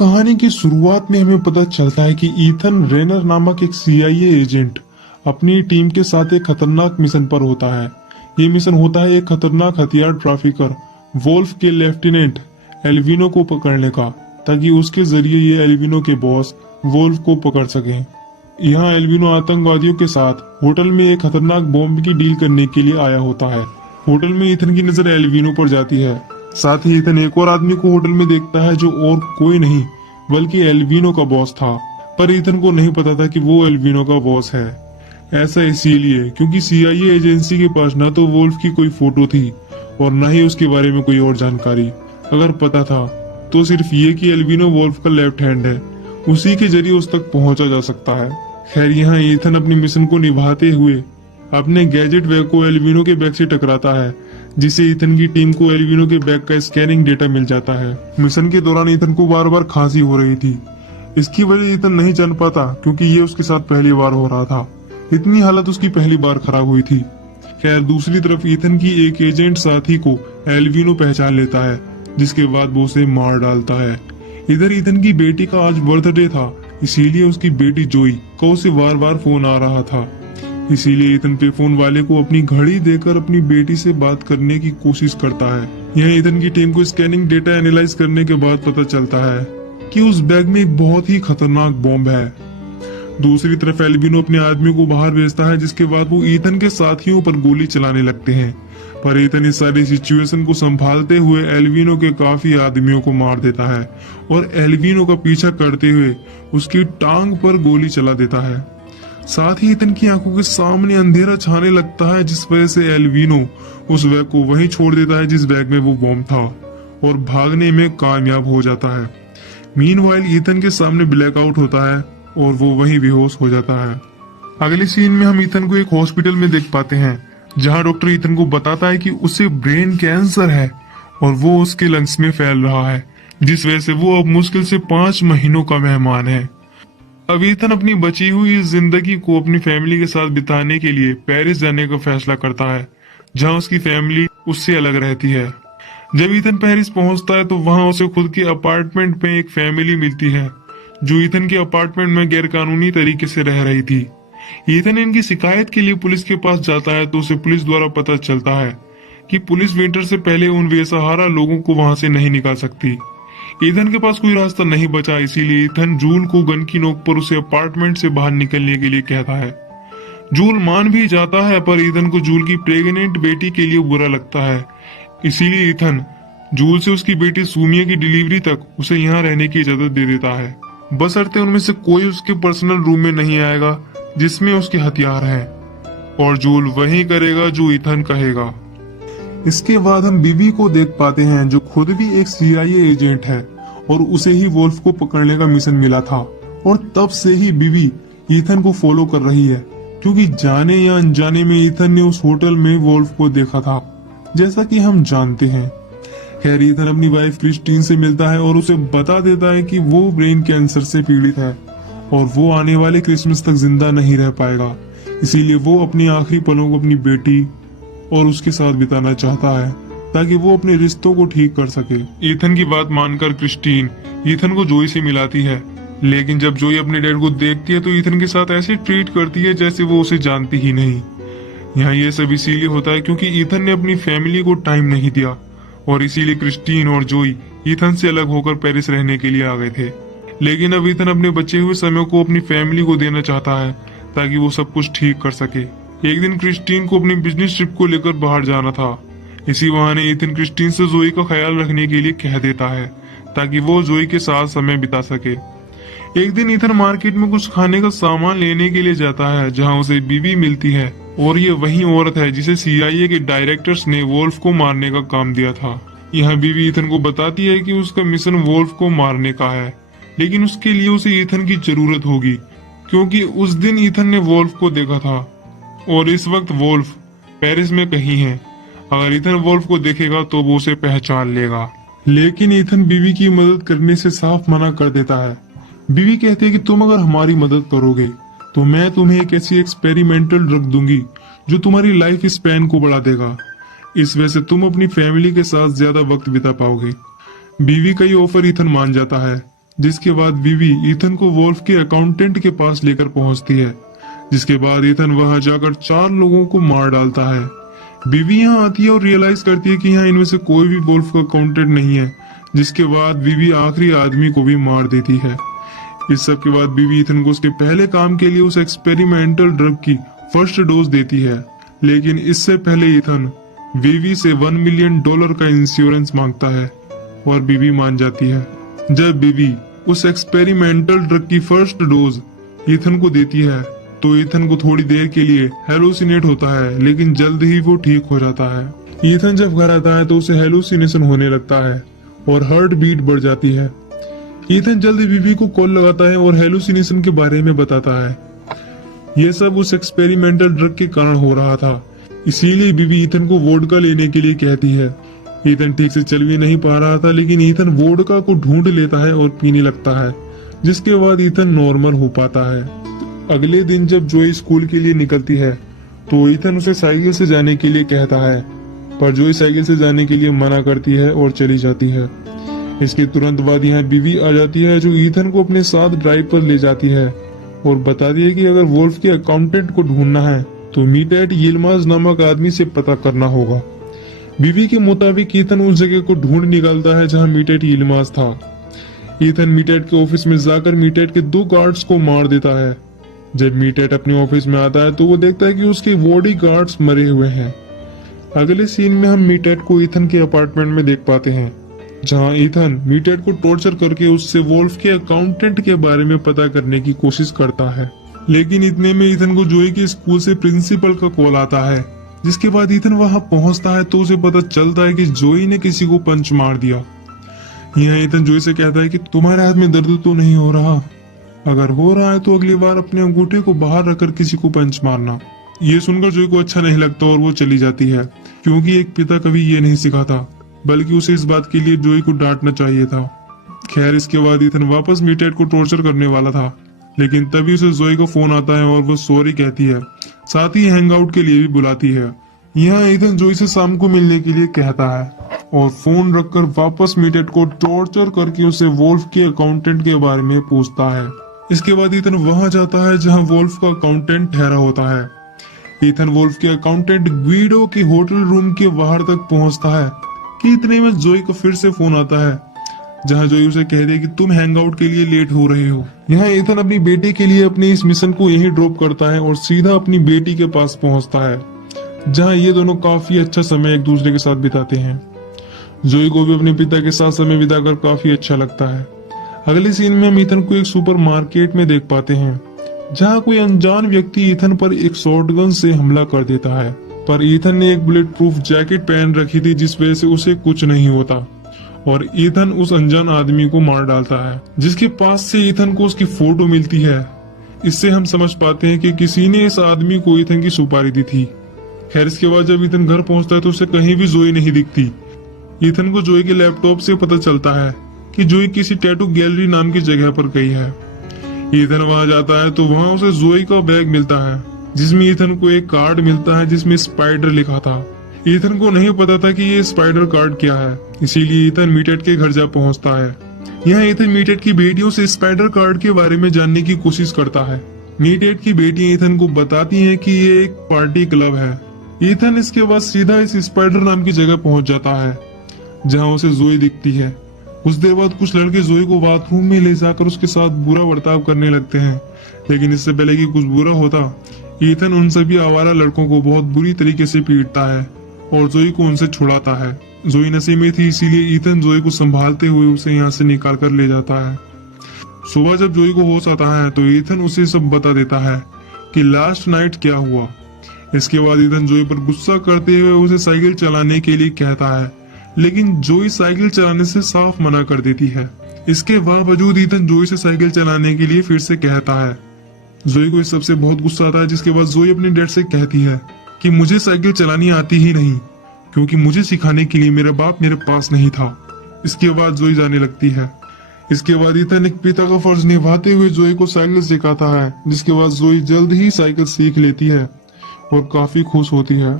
कहानी की शुरुआत में हमें पता चलता है कि ईथन रेनर नामक एक सीआईए एजेंट अपनी टीम के साथ एक खतरनाक मिशन पर होता है। ये मिशन होता है एक खतरनाक हथियार ट्रैफिकर वोल्फ के लेफ्टिनेंट एल्विनो को पकड़ने का, ताकि उसके जरिए ये एल्विनो के बॉस वोल्फ को पकड़ सके। यहाँ एल्विनो आतंकवादियों के साथ होटल में एक खतरनाक बॉम्ब की डील करने के लिए आया होता है। होटल में ईथन की नजर एल्विनो पर जाती है। साथ ही ईथन एक और आदमी को होटल में देखता है जो और कोई नहीं बल्कि एल्विनो का बॉस था, पर ईथन को नहीं पता था कि वो एल्विनो का बॉस है। ऐसा इसीलिए क्योंकि सीआईए एजेंसी के पास ना तो वोल्फ की कोई फोटो थी और न ही उसके बारे में कोई और जानकारी। अगर पता था तो सिर्फ ये कि एल्विनो वोल्फ का लेफ्ट हैंड है, उसी के जरिए उस तक पहुंचा जा सकता है। खैर, यहाँ ईथन अपनी मिशन को निभाते हुए अपने गैजेट बैग को एल्विनो के बैग से टकराता है, जिससे ईथन की टीम को एल्विनो के बैग का स्कैनिंग डेटा मिल जाता है। मिशन के दौरान ईथन को बार बार खांसी हो रही थी। इसकी वजह ईथन नहीं जान पाता क्योंकि ये उसके साथ पहली बार हो रहा था। इतनी हालत उसकी पहली बार खराब हुई थी। खैर, दूसरी तरफ ईथन की एक एजेंट साथी को एल्विनो पहचान लेता है, जिसके बाद वो उसे मार डालता है। इधर ईथन की बेटी का आज बर्थडे था, इसीलिए उसकी बेटी जोई को उसे बार बार फोन आ रहा था। इसीलिए ईथन पे फोन वाले को अपनी घड़ी देकर अपनी बेटी से बात करने की कोशिश करता है। यह ईथन की टीम को स्कैनिंग डेटा एनालाइज करने के बाद पता चलता है कि उस बैग में एक बहुत ही खतरनाक बॉम्ब है। दूसरी तरफ एल्विनो अपने आदमी को बाहर भेजता है, जिसके बाद वो ईथन के साथियों पर गोली चलाने लगते हैं। पर ईथन इस सारी सिचुएशन को संभालते हुए एल्विनो के काफी आदमियों को मार देता है और एल्विनो का पीछा करते हुए उसकी टांग पर गोली चला देता है। साथ ही ईथन की आंखों के सामने अंधेरा छाने लगता है, जिस वजह से एल्विनो उस बैग को वहीं छोड़ देता है जिस बैग में वो बॉम्ब था और भागने में कामयाब हो जाता है। मीनवाइल ईथन के सामने ब्लैकआउट होता है और वो वहीं बेहोश हो जाता है। अगले सीन में हम ईथन को एक हॉस्पिटल में देख पाते हैं, जहां डॉक्टर ईथन को बताता है कि उसे ब्रेन कैंसर है और वो उसके लंग्स में फैल रहा है, जिस वजह से वो अब मुश्किल से 5 महीनों का मेहमान है। अब ईथन अपनी बची हुई जिंदगी को अपनी फैमिली के साथ बिताने के लिए पेरिस जाने का फैसला करता है, जहां उसकी फैमिली उससे अलग रहती है। जब ईथन पेरिस पहुंचता है तो वहां उसे खुद के अपार्टमेंट में एक फैमिली मिलती है, जो ईथन के अपार्टमेंट में गैरकानूनी तरीके से रह रही थी। ईथन इनकी शिकायत के लिए पुलिस के पास जाता है तो उसे पुलिस द्वारा पता चलता है कि पुलिस विंटर से पहले उन बेसहारा लोगों को वहां से नहीं निकाल सकती। ईथन के पास कोई रास्ता नहीं बचा, इसीलिए ईथन जूल को गन की नोक पर उसे अपार्टमेंट से बाहर निकलने के लिए कहता है। जूल मान भी जाता है, पर ईथन को जूल की प्रेग्नेंट बेटी के लिए बुरा लगता है। इसीलिए ईथन जूल से उसकी बेटी सूमिया की डिलीवरी तक उसे यहाँ रहने की इजाजत दे देता है, बशर्ते उनमें से कोई उसके पर्सनल रूम में नहीं आएगा जिसमें उसके हथियार हैं, और जूल वही करेगा जो ईथन कहेगा। इसके बाद हम बीवी को देख पाते हैं, जो खुद भी एक सीआईए एजेंट है और उसे ही वोल्फ को पकड़ने का मिशन मिला था, और तब से ही बीवी ईथन को फॉलो कर रही है, क्योंकि जाने या अनजाने में ईथन ने उस होटल में वोल्फ को देखा था, जैसा कि हम जानते हैं। खैर, ईथन अपनी वाइफ क्रिस्टीन से मिलता है और उसे बता देता है कि वो ब्रेन कैंसर से पीड़ित है और वो आने वाले क्रिसमस तक जिंदा नहीं रह पाएगा। इसीलिए वो अपनी आखिरी पलों को अपनी बेटी और उसके साथ बिताना चाहता है, ताकि वो अपने रिश्तों को ठीक कर सके। ईथन की बात मानकर क्रिस्टीन ईथन को जोई से मिलाती है, लेकिन जब जोई अपने डैड को देखती है तो ईथन के साथ ऐसे ट्रीट करती है जैसे वो उसे जानती ही नहीं। यहाँ ये सब इसीलिए होता है क्योंकि ईथन ने अपनी फैमिली को टाइम नहीं दिया, और इसीलिए क्रिस्टीन और जोई ईथन से अलग होकर पेरिस रहने के लिए आ गए थे। लेकिन अब ईथन अपने बचे हुए समय को अपनी फैमिली को देना चाहता है, ताकि वो सब कुछ ठीक कर सके। एक दिन क्रिस्टीन को अपनी बिजनेस ट्रिप को लेकर बाहर जाना था। इसी बहाने ईथन क्रिस्टीन से जोई का ख्याल रखने के लिए कह देता है, ताकि वो जोई के साथ समय बिता सके। एक दिन ईथन मार्केट में कुछ खाने का सामान लेने के लिए जाता है, जहां उसे बीवी मिलती है, और ये वही औरत है जिसे सीआईए के डायरेक्टर्स ने वोल्फ को मारने का काम दिया था। यहाँ बीवी ईथन को बताती है कि उसका मिशन वोल्फ को मारने का है, लेकिन उसके लिए उसे ईथन की जरूरत होगी, क्योंकि उस दिन ईथन ने वोल्फ को देखा था और इस वक्त वोल्फ पेरिस में कहीं है। अगर ईथन वोल्फ को देखेगा तो वो उसे पहचान लेगा। लेकिन ईथन बीवी की मदद करने से साफ मना कर देता है। बीवी कहती है कि तुम अगर हमारी मदद करोगे तो मैं तुम्हें एक ऐसी एक्सपेरिमेंटल ड्रग दूंगी जो तुम्हारी लाइफ स्पैन को बढ़ा देगा। इस वजह से तुम अपनी फैमिली के साथ ज्यादा वक्त बिता पाओगे। बीवी का ये ऑफर ईथन मान जाता है, जिसके बाद बीवी ईथन को वोल्फ के अकाउंटेंट के पास लेकर पहुंचती है, जिसके बाद ईथन वहां जाकर 4 लोगों को मार डालता है। बीवी यहाँ आती है और रियलाइज करती है कि यहाँ इनमें से कोई भी वोल्फ का अकाउंटेंट नहीं है, जिसके बाद बीवी आखिरी आदमी को भी मार देती है। इस सब के बाद बीवी ईथन को उसके पहले काम के लिए उस एक्सपेरिमेंटल ड्रग की फर्स्ट डोज देती है, लेकिन इससे पहले ईथन बीवी से $1 मिलियन का इंश्योरेंस मांगता है और बीवी मान जाती है। जब बीवी उस एक्सपेरिमेंटल ड्रग की फर्स्ट डोज ईथन को देती है तो ईथन को थोड़ी देर के लिए हेलुसिनेट होता है, लेकिन जल्द ही वो ठीक हो जाता है। ईथन जब घर आता है तो उसे हेलुसिनेशन होने लगता है और हार्ट बीट बढ़ जाती है। ईथन जल्द ही बीवी को कॉल लगाता है और हेलुसिनेशन के बारे में बताता है। यह सब उस एक्सपेरिमेंटल ड्रग के कारण हो रहा था, इसीलिए बीवी ईथन को वोडका लेने के लिए कहती है। ईथन ठीक से चल भी नहीं पा रहा था, लेकिन ईथन वोडका को ढूंढ लेता है और पीने लगता है, जिसके बाद ईथन नॉर्मल हो पाता है। अगले दिन जब जोई स्कूल के लिए निकलती है तो ईथन उसे साइकिल से जाने के लिए कहता है, पर जोई साइकिल से जाने के लिए मना करती है और चली जाती है। इसके तुरंत बाद यहाँ बीवी आ जाती है, जो ईथन को अपने साथ ड्राइव पर ले जाती है और बताती है कि अगर वोल्फ के अकाउंटेंट को ढूंढना है तो मीटेट यिल्माज नामक आदमी से पता करना होगा। बीवी के मुताबिक ईथन उस जगह को ढूंढ निकालता है जहाँ मीटेट यिल्माज था। ईथन मीटेट के ऑफिस में जाकर मीटेट के 2 गार्ड्स को मार देता है। जब मीटेट अपने ऑफिस में आता है तो वो देखता है कि उसके बॉडी गार्ड्स मरे हुए हैं। अगले सीन में हम मीटेट को ईथन के अपार्टमेंट में देख पाते हैं, जहां ईथन मीटेट को टॉर्चर करके उससे वोल्फ के अकाउंटेंट के बारे में पता करने की कोशिश करता है। लेकिन इतने में ईथन को जोई के स्कूल से प्रिंसिपल का कॉल आता है, जिसके बाद ईथन वहां पहुंचता है तो उसे पता चलता है कि जोई ने किसी को पंच मार दिया। यहाँ ईथन जोई से कहता है कि तुम्हारे हाथ में दर्द तो नहीं हो रहा? अगर हो रहा है तो अगली बार अपने अंगूठे को बाहर रखकर किसी को पंच मारना। ये सुनकर जोई को अच्छा नहीं लगता और वो चली जाती है, क्योंकि एक पिता कभी ये नहीं सिखाता, बल्कि उसे इस बात के लिए जोई को डांटना चाहिए था। खैर, इसके बाद ईथन वापस मीटेट को टॉर्चर करने वाला था, लेकिन तभी उसे जोई का फोन आता है और वो सॉरी कहती है, साथ ही हैंगआउट के लिए भी बुलाती है। यहाँ ईथन जोई से शाम को मिलने के लिए कहता है और फोन रखकर वापस मीटेट को टॉर्चर करके उसे वोल्फ के अकाउंटेंट के बारे में पूछता है। इसके बाद ईथन वहां जाता है जहां वोल्फ का अकाउंटेंट ठहरा होता है। ईथन वोल्फ के अकाउंटेंट ग्वीडो के होटल रूम के बाहर तक पहुंचता है कि इतने में जोई का फिर से फोन आता है, जहां जोई उसे कह दे कि तुम हैंगआउट के लिए लेट हो रहे हो। यहाँ ईथन अपनी बेटी के लिए अपने इस मिशन को यहीं ड्रॉप करता है और सीधा अपनी बेटी के पास पहुंचता है, जहां ये दोनों काफी अच्छा समय एक दूसरे के साथ बिताते हैं। जोई को भी अपने पिता के साथ समय बिताकर काफी अच्छा लगता है। अगले सीन में हम ईथन को एक सुपरमार्केट में देख पाते हैं, जहां कोई अनजान व्यक्ति ईथन पर एक शॉटगन से हमला कर देता है, पर ईथन ने एक बुलेट प्रूफ जैकेट पहन रखी थी, जिस वजह से उसे कुछ नहीं होता और ईथन उस अनजान आदमी को मार डालता है, जिसके पास से ईथन को उसकी फोटो मिलती है। इससे हम समझ पाते हैं कि किसी ने इस आदमी को ईथन की सुपारी दी थी। खैर, इसके बाद जब ईथन घर पहुंचता है तो उसे कहीं भी जोई नहीं दिखती। ईथन को जोई के लैपटॉप से पता चलता है कि जोई किसी टैटू गैलरी नाम की जगह पर गई है। ईथन वहां जाता है तो वहां उसे जोई का बैग मिलता है, जिसमें ईथन को एक कार्ड मिलता है जिसमें स्पाइडर लिखा था। ईथन को नहीं पता था कि ये स्पाइडर कार्ड क्या है, इसीलिए ईथन मीटेट के घर जा पहुंचता है। यहाँ ईथन मीटेट की बेटियों से स्पाइडर कार्ड के बारे में जानने की कोशिश करता है। मीटेट की बेटियां ईथन को बताती हैं कि ये एक पार्टी क्लब है। ईथन इसके बाद सीधा इस स्पाइडर नाम की जगह पहुंच जाता है, जहां उसे जोई दिखती है। कुछ देर बाद कुछ लड़के जोई को बाथरूम में ले जाकर उसके साथ बुरा बर्ताव करने लगते हैं, लेकिन इससे पहले कि कुछ बुरा होता, ईथन उन सभी आवारा लड़कों को बहुत बुरी तरीके से पीटता है और जोई को उनसे छुड़ाता है। जोई नशे में थी, इसीलिए ईथन जोई को संभालते हुए उसे यहाँ से निकाल कर ले जाता है। सुबह जब जोई को होश आता है तो ईथन उसे सब बता देता है कि लास्ट नाइट क्या हुआ। इसके बाद ईथन जोई पर गुस्सा करते हुए उसे साइकिल चलाने के लिए कहता है, लेकिन जोई साइकिल चलाने से साफ मना कर देती है। इसके बावजूद ईथन जोई से साइकिल चलाने के लिए फिर से कहता है। जोई को इस सबसे बहुत गुस्सा आता है, जिसके बाद जोई अपने डैड से कहती है कि मुझे साइकिल चलानी आती ही नहीं, क्योंकि मुझे सिखाने के लिए मेरा बाप मेरे पास नहीं था। इसके बाद जोई जाने लगती है। इसके बाद ईथन एक पिता का फर्ज निभाते हुए जोई को साइकिल सिखाता है, जिसके बाद जोई जल्द ही साइकिल सीख लेती है और काफी खुश होती है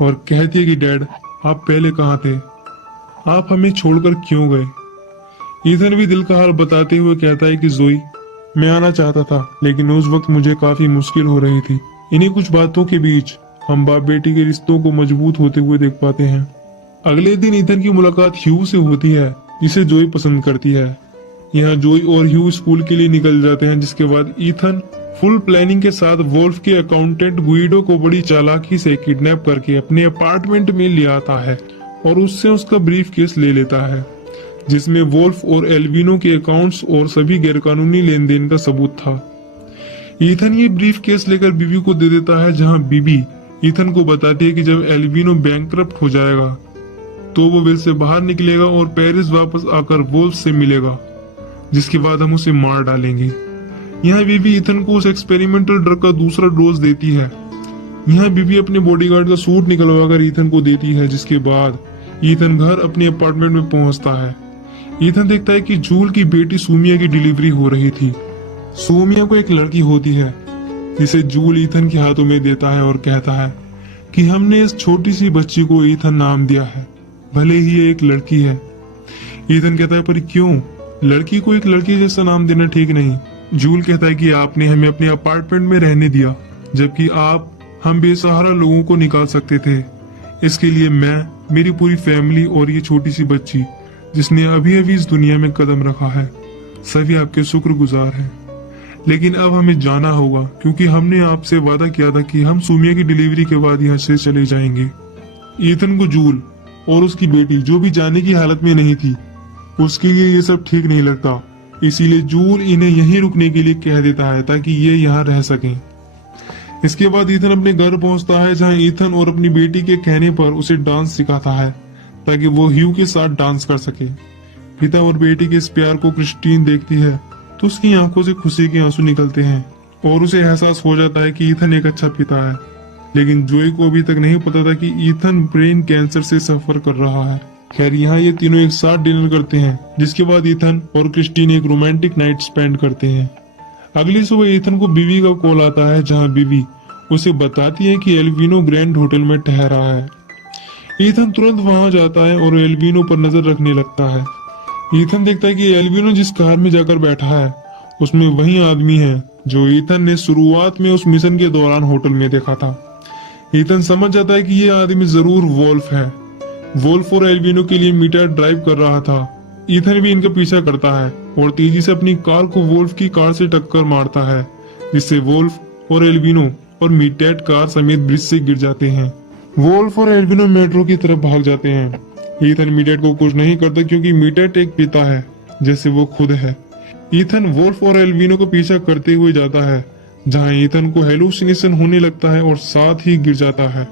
और कहती है कि डैड, आप पहले कहाँ थे? आप हमें छोड़कर क्यों गए? ईथन भी दिल का हाल बताते हुए कहता है कि जोई, मैं आना चाहता था लेकिन उस वक्त मुझे काफी मुश्किल हो रही थी। इन्हीं कुछ बातों के बीच हम बाप बेटी के रिश्तों को मजबूत होते हुए देख पाते हैं। अगले दिन ईथन की मुलाकात ह्यू से होती है जिसे जोई पसंद करती है। यहाँ जोई और ह्यू स्कूल के लिए निकल जाते हैं, जिसके बाद ईथन फुल प्लानिंग के साथ वोल्फ के अकाउंटेंट गुइडो को बड़ी चालाकी से किडनैप करके अपने अपार्टमेंट में ले आता है और उससे उसका ब्रीफ केस ले लेता है जिसमें वोल्फ और एल्विनो के अकाउंट्स और सभी गैरकानूनी लेन देन का सबूत था। ईथन ये ब्रीफ केस लेकर बीबी को दे देता है, जहां बीबी ईथन को बताती है कि जब एल्विनो बैंकरप्ट हो जाएगा तो वो वेल से बाहर निकलेगा और पेरिस वापस आकर वोल्फ से मिलेगा, जिसके बाद हम उसे मार डालेंगे। यहाँ बीबी ईथन को उस एक्सपेरिमेंटल ड्रग का दूसरा डोज देती है। यहाँ बीबी अपने बॉडीगार्ड का सूट निकलवाकर ईथन को देती है, जिसके बाद ईथन घर अपने अपार्टमेंट में पहुंचता है। ईथन देखता है कि जूल की बेटी सूमिया की डिलीवरी हो रही थी। सूमिया को एक लड़की होती है जिसे जूल ईथन के हाथों में देता है और कहता है कि हमने इस छोटी सी बच्ची को ईथन नाम दिया है, भले ही ये एक लड़की है। ईथन कहता है पर क्यों, लड़की को एक लड़की जैसा नाम देना ठीक नहीं। जूल कहता है कि आपने हमें अपने अपार्टमेंट में रहने दिया जबकि आप हम बेसहारा लोगों को निकाल सकते थे। इसके लिए मैं, मेरी पूरी फैमिली और ये छोटी सी बच्ची जिसने अभी अभी इस दुनिया में कदम रखा है, सभी आपके शुक्रगुजार हैं। लेकिन अब हमें जाना होगा क्योंकि हमने आपसे वादा किया था कि हम सूमिया की डिलीवरी के बाद यहाँ से चले जाएंगे। ईथन को जूल और उसकी बेटी जो भी जाने की हालत में नहीं थी उसके लिए ये सब ठीक नहीं लगता, इसीलिए जूल इन्हें यहीं रुकने के लिए कह देता है ताकि ये यहाँ रह सकें। इसके बाद ईथन अपने घर पहुंचता है, जहां ईथन और अपनी बेटी के कहने पर उसे डांस सिखाता है ताकि वो ह्यू के साथ डांस कर सके। पिता और बेटी के इस प्यार को क्रिस्टीन देखती है तो उसकी आंखों से खुशी के आंसू निकलते हैं और उसे एहसास हो जाता है कि ईथन एक अच्छा पिता है। लेकिन जोई को अभी तक नहीं पता था कि ईथन ब्रेन कैंसर से सफर कर रहा है। खैर यहाँ ये तीनों एक साथ डिनर करते हैं, जिसके बाद ईथन और क्रिस्टीन एक रोमांटिक नाइट स्पेंड करते हैं। अगली सुबह ईथन को बीवी का कॉल आता है, जहां बीवी उसे बताती है कि एल्विनो ग्रैंड होटल में ठहरा है। ईथन तुरंत वहां जाता है और एल्विनो पर नजर रखने लगता है। ईथन देखता है कि एल्विनो जिस कार में जाकर बैठा है उसमें वही आदमी है जो ईथन ने शुरुआत में उस मिशन के दौरान होटल में देखा था। ईथन समझ जाता है कि ये आदमी जरूर वोल्फ है। वोल्फ और एल्विनो के लिए मीटर ड्राइव कर रहा था। ईथन भी इनका पीछा करता है और तेजी से अपनी कार को वोल्फ की कार से टक्कर मारता है, जिससे वोल्फ और एल्विनो और मीटेट कार समेत ब्रिज से गिर जाते हैं। वोल्फ और एल्विनो मेट्रो की तरफ भाग जाते हैं। ईथन मीटेट को कुछ नहीं करता क्योंकि मीटेट एक पिता है जैसे वो खुद है। ईथन वोल्फ और एल्विनो को पीछा करते हुए जाता है, जहां ईथन को हेलुसिनेशन होने लगता है और साथ ही गिर जाता है।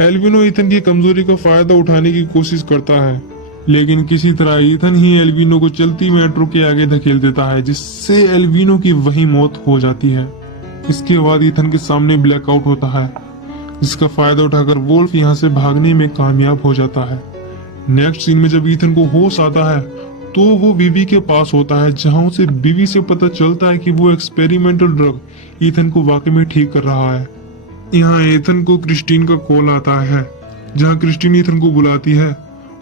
एल्विनो ईथन की कमजोरी का फायदा उठाने की कोशिश करता है, लेकिन किसी तरह ईथन ही एल्विनो को चलती मेट्रो के आगे धकेल देता है, जिससे एल्विनो की वही मौत हो जाती है। इसके बाद ईथन के सामने ब्लैकआउट होता है, जिसका फायदा उठाकर वोल्फ यहाँ से भागने में कामयाब हो जाता है। नेक्स्ट सीन में जब ईथन को होश आता है तो वो बीवी के पास होता है, जहां उसे बीवी से पता चलता है कि वो एक्सपेरिमेंटल ड्रग ईथन को वाकई में ठीक कर रहा है। यहाँ ईथन को क्रिस्टीन का कॉल आता है, जहां क्रिस्टीन ईथन को बुलाती है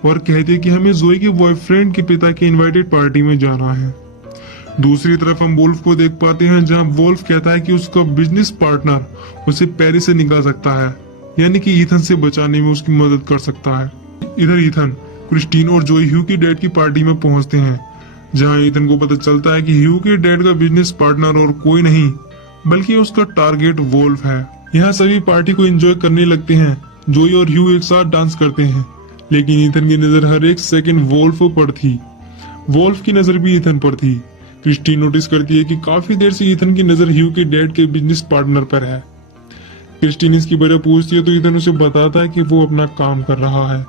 और कहती है कि हमें जोई के बॉयफ्रेंड के पिता की इनवाइटेड पार्टी में जाना है। दूसरी तरफ हम वोल्फ को देख पाते हैं, जहां वोल्फ कहता है कि उसका बिजनेस पार्टनर उसे पेरिस से निकाल सकता है, यानी कि ईथन से बचाने में उसकी मदद कर सकता है। इधर ईथन, क्रिस्टीन और जोई ह्यू की डैड की पार्टी में पहुंचते हैं, जहां ईथन को पता चलता है कि ह्यू के डैड का बिजनेस पार्टनर और कोई नहीं बल्कि उसका टारगेट वोल्फ है। यहाँ सभी पार्टी को एंजॉय करने लगते हैं। जोई और ह्यू एक साथ डांस करते हैं, लेकिन ईथन की नजर हर एक सेकंड वोल्फ पर थी। वोल्फ की नजर भी ईथन पर थी। क्रिस्टीन नोटिस करती है कि काफी देर से ईथन की नजर ह्यू के डैड के बिजनेस पार्टनर पर है। क्रिस्टीन इसकी वजह पूछती है तो ईथन उसे बताता है कि वो अपना काम कर रहा है।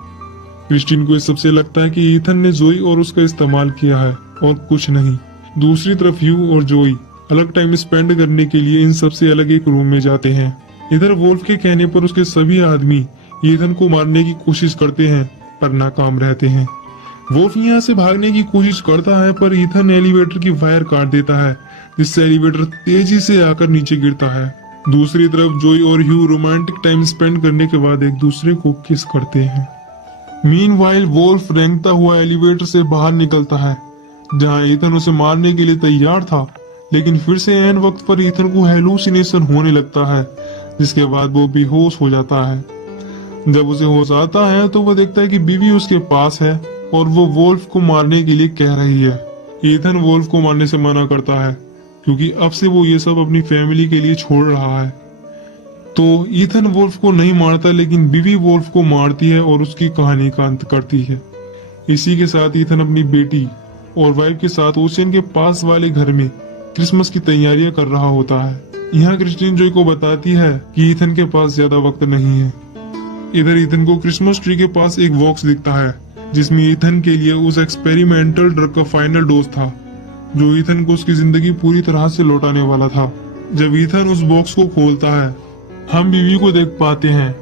क्रिस्टीन को इस सबसे लगता है कि ईथन ने जोई और उसका इस्तेमाल किया है और कुछ नहीं। दूसरी तरफ ह्यू और जोई अलग टाइम स्पेंड करने के लिए इन सबसे अलग एक रूम में जाते हैं। इधर वोल्फ के कहने पर उसके सभी आदमी ईथन को मारने की कोशिश करते हैं पर नाकाम रहते हैं। वोल्फ यहाँ से भागने की कोशिश करता है पर ईथन एलिवेटर की वायर काट देता है, जिससे एलिवेटर तेजी से आकर नीचे गिरता है। दूसरी तरफ जोई और ह्यू रोमांटिक टाइम स्पेंड करने के बाद एक दूसरे को किस करते हैं। मीनवाइल वोल्फ रेंगता हुआ एलिवेटर से बाहर निकलता है, जहां ईथन उसे मारने के लिए तैयार था, लेकिन फिर से ऐन वक्त पर ईथन को हेलुसिनेशन होने लगता है, जिसके बाद वो बेहोश हो जाता है। जब उसे होश आता है तो वो देखता है कि बीवी उसके पास है और वो वोल्फ को मारने के लिए कह रही है। ईथन वोल्फ को मारने से मना करता है, क्योंकि अब से वो ये सब अपनी फैमिली के लिए छोड़ रहा है। तो ईथन वोल्फ को नहीं मारता, लेकिन बीवी वोल्फ को मारती है और उसकी कहानी का अंत करती है। इसी के साथ ईथन अपनी बेटी और वाइफ के साथ ओशियन के पास वाले घर में क्रिसमस की तैयारियां कर रहा होता है। यहाँ क्रिस्टीन जॉय को बताती है कि ईथन के पास ज्यादा वक्त नहीं है। इधर ईथन को क्रिसमस ट्री के पास एक बॉक्स दिखता है, जिसमें ईथन के लिए उस एक्सपेरिमेंटल ड्रग का फाइनल डोज था, जो ईथन को उसकी जिंदगी पूरी तरह से लौटाने वाला था। जब ईथन उस बॉक्स को खोलता है, हम बीवी को देख पाते हैं,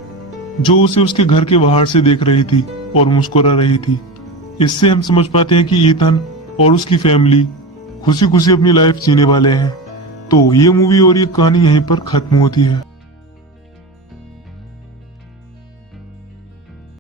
जो उसे उसके घर के बाहर से देख रही थी और मुस्कुरा रही थी। इससे हम समझ पाते हैं कि ईथन और उसकी फैमिली खुशी खुशी अपनी लाइफ जीने वाले हैं। तो ये मूवी और ये कहानी यहीं पर खत्म होती है।